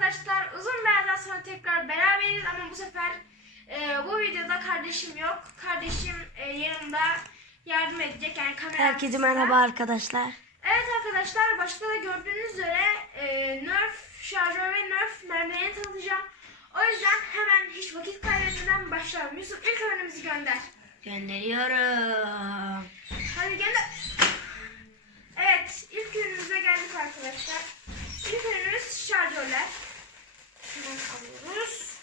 Arkadaşlar. Uzun bir aradan sonra tekrar beraberiz ama bu sefer e, bu videoda kardeşim yok. Kardeşim e, yanımda yardım edecek yani kamera Herkese merhaba arkadaşlar. Evet arkadaşlar başta da gördüğünüz üzere e, Nerf şarjör ve Nerf mermilerini tanıtacağım. O yüzden hemen hiç vakit kaybetmeden başlayalım. Yusuf ilk ürünümüzü gönder. Gönderiyorum. Hadi gönder. Evet ilk ürünümüze geldik arkadaşlar. İlk ürünümüz şarjörler. Hemen alıyoruz.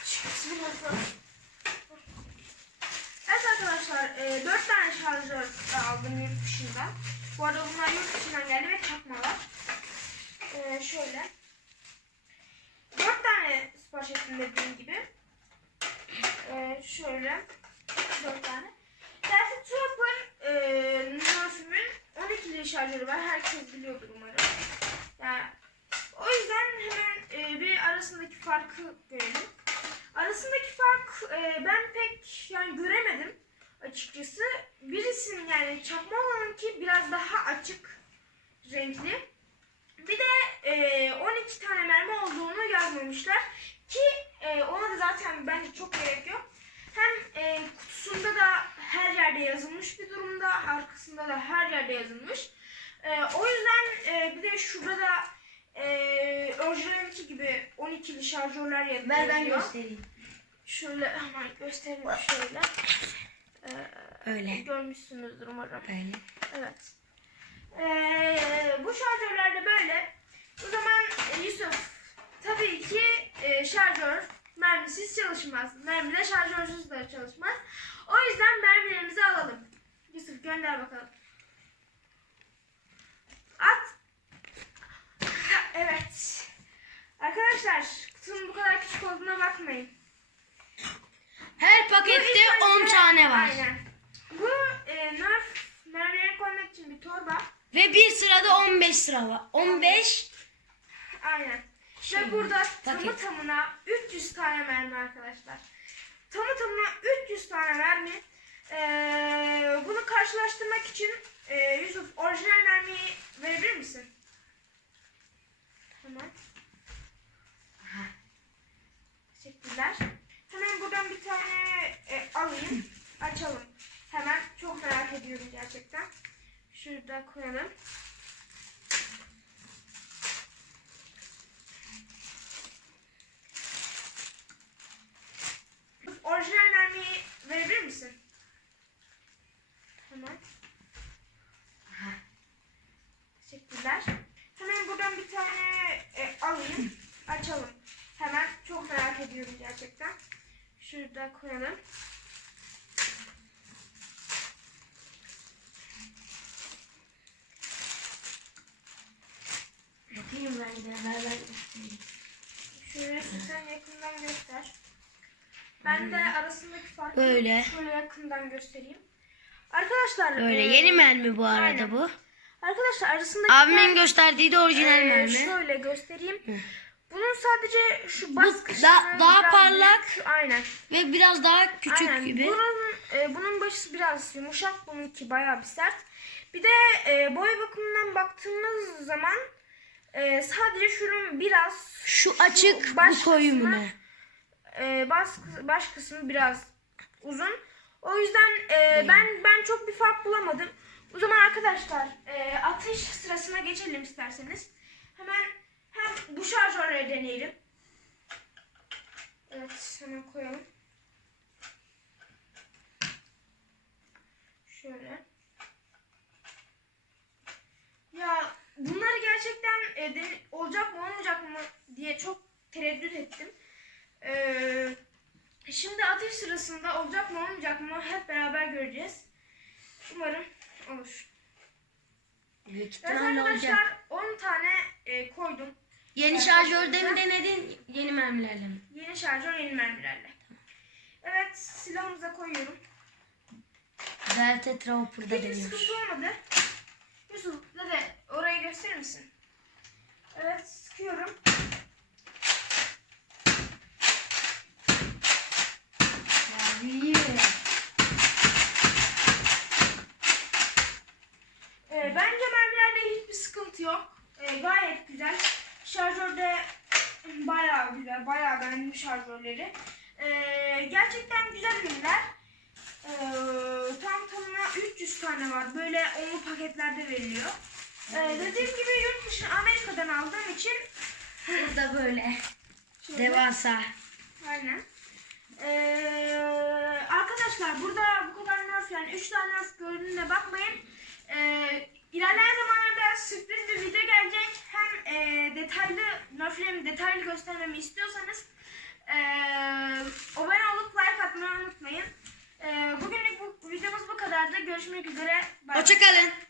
Bismillah. Evet arkadaşlar e, 4 şarjör aldım yurt dışından. Bu arada bunlar yurt dışından geldi ve çakmalar. E, şöyle. 4 tane sipariş ettim dediğim gibi. E, şöyle. 4 tane. Delta Trooper e, Nerf'ümün 12'li şarjörü var. Herkes biliyordur umarım. Yani, o yüzden hemen e, bir arasındaki farkı görelim. Arasındaki fark e, ben pek yani göremedim açıkçası. Birisinin yani çakma olanınki biraz daha açık renkli. Bir de e, 12 tane mermi olduğunu yazmamışlar. Ki e, ona da zaten bence çok gerek yok. Hem e, kutusunda da her yerde yazılmış bir durumda, arkasında da her yerde yazılmış. E, o yüzden e, bir de şurada da e, orijinalinki gibi 12'li şarjörler yazılıyor. Ver ben göstereyim. Şöyle hemen göstereyim şöyle. E, Öyle. görmüşsünüzdür umarım. Böyle. Evet. Ee, bu şarjörler de böyle. O zaman e, Yusuf tabii ki e, şarjör mermisiz çalışmaz. Mermi de şarjörsüz de çalışmaz. O yüzden mermilerimizi alalım. Yusuf gönder bakalım. At. Evet. Arkadaşlar kutunun bu kadar küçük olduğuna bakmayın. Her Bu pakette ilk 10 önce- tane var. Aynen. Bu e, Nerf mermileri koymak için bir torba. Ve bir sırada 15 sıra var. 15 Aynen. Şey, Ve burada tamı paket. tamına 300 tane mermi arkadaşlar. Tamı tamına 300 tane mermi. Ee, bunu karşılaştırmak için e, Yusuf orijinal mermiyi verebilir misin? Hemen. Teşekkürler. Hemen buradan bir tane e, alayım. Açalım. Hemen çok merak ediyorum gerçekten. Şurada koyalım. Orijinal mermiyi verebilir misin? Hemen. Teşekkürler. Hemen buradan bir tane e, alayım. Açalım. Hemen çok merak ediyorum gerçekten. Şurada koyalım. Yapayım ben de. Ver ben göstereyim. Şöyle sen yakından göster. Ben de arasındaki farkı Böyle. şöyle yakından göstereyim. Arkadaşlar Böyle e, yeni mermi bu arada aynen. bu. Arkadaşlar arasındaki Abimin gösterdiği de orijinal Ee, mermi. Şöyle göstereyim. Bunun sadece şu Bu bas kısmı da- daha parlak. büyük. Aynen. Ve biraz daha küçük Aynen. gibi. Bunun, e, bunun başı biraz yumuşak, bununki bayağı bir sert. Bir de e, boy bakımından baktığımız zaman e, sadece şunun biraz Şu açık baş bu koyu mu ne? E, baş, baş kısmı biraz uzun. O yüzden e, ben ben çok bir fark bulamadım. O zaman arkadaşlar e, atış sırasına geçelim isterseniz. Hemen hem bu şarjörleri deneyelim. Evet hemen koyalım. Şöyle. Ya bunları gerçekten e, olacak mı olmayacak mı diye çok tereddüt ettim. Ee, şimdi atış sırasında olacak mı olmayacak mı hep beraber göreceğiz. Umarım olur. Büyük ihtimalle olacak. arkadaşlar 10 tane e, koydum. Yeni şarjörde mi denedin? Yeni mermilerle mi? Yeni şarjör yeni mermilerle. Evet silahımıza koyuyorum. Delta Trooper'da Hiçbir deniyoruz. sıkıntı olmadı. Yusuf dede orayı gösterir misin? Evet sıkıyorum. Ee, bence mermilerde hiçbir sıkıntı yok. Ee, gayet güzel. Şarjörde bayağı beğendim şarjörleri. Ee, gerçekten güzel ürünler. Ee, tam tamına 300 tane var. Böyle onlu paketlerde veriliyor. Ee, dediğim gibi yurt dışı Amerika'dan aldığım için Burada böyle. şöyle- Devasa. Aynen. Ee, arkadaşlar burada bu kadar nerf yani 3 tane nerf gördüğüne bakmayın. Ee, ilerleyen zamanlarda sürpriz bir video gelecek. Hem e, detaylı nerflerimi detaylı göstermemi istiyorsanız e, abone olup like atmayı unutmayın. E, bugünlük bu videomuz bu kadardı. Görüşmek üzere. Hoşçakalın.